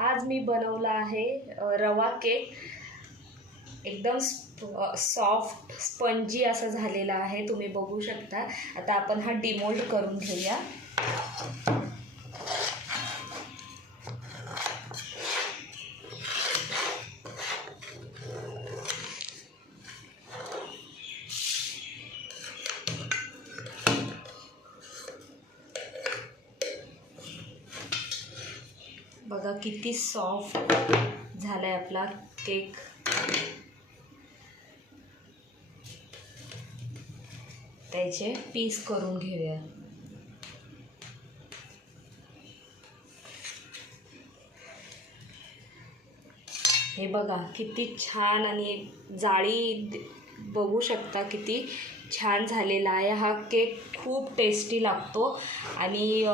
आज मी बनवला आहे रवा केक। एकदम सॉफ्ट स्पंजी असा झालेला आहे, तुम्ही बघू शकता। आता आपण हा डिमोल्ड करून घेऊया। बघा किती सॉफ्ट झालाय आपला केक। त्याचे पीस करून घेऊया। हे बघा किती छान, आणि जाळी बघू शकता किती छान झालेला आहे। हा केक खूप टेस्टी लागतो आणि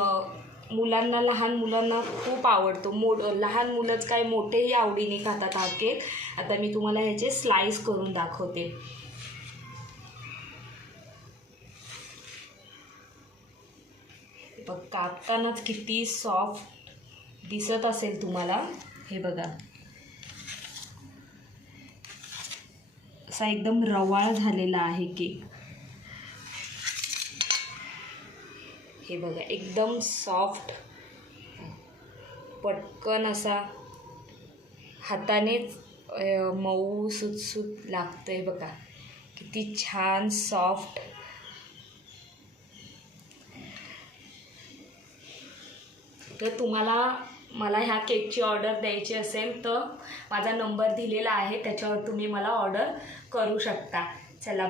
मुलांना, लहान मुलांना खूप आवडतो। लहान मुलंच काय, मोठेही आवडीने खातात हा केक। आता मी तुम्हाला ह्याचे स्लाइस करून दाखवते। बघ, कापतानाच किती सॉफ्ट दिसत असेल तुम्हाला। हे बघा, असा एकदम रवाळ झालेला आहे केक। हे बघा, एकदम सॉफ्ट, पटकन असा हातानेच मऊ सुटसुट लागतंय। बघा किती छान सॉफ्ट। तर मला ह्या केकची ऑर्डर द्यायची असेल तर माझा नंबर दिलेला आहे, त्याच्यावर तुम्ही मला ऑर्डर करू शकता। चला,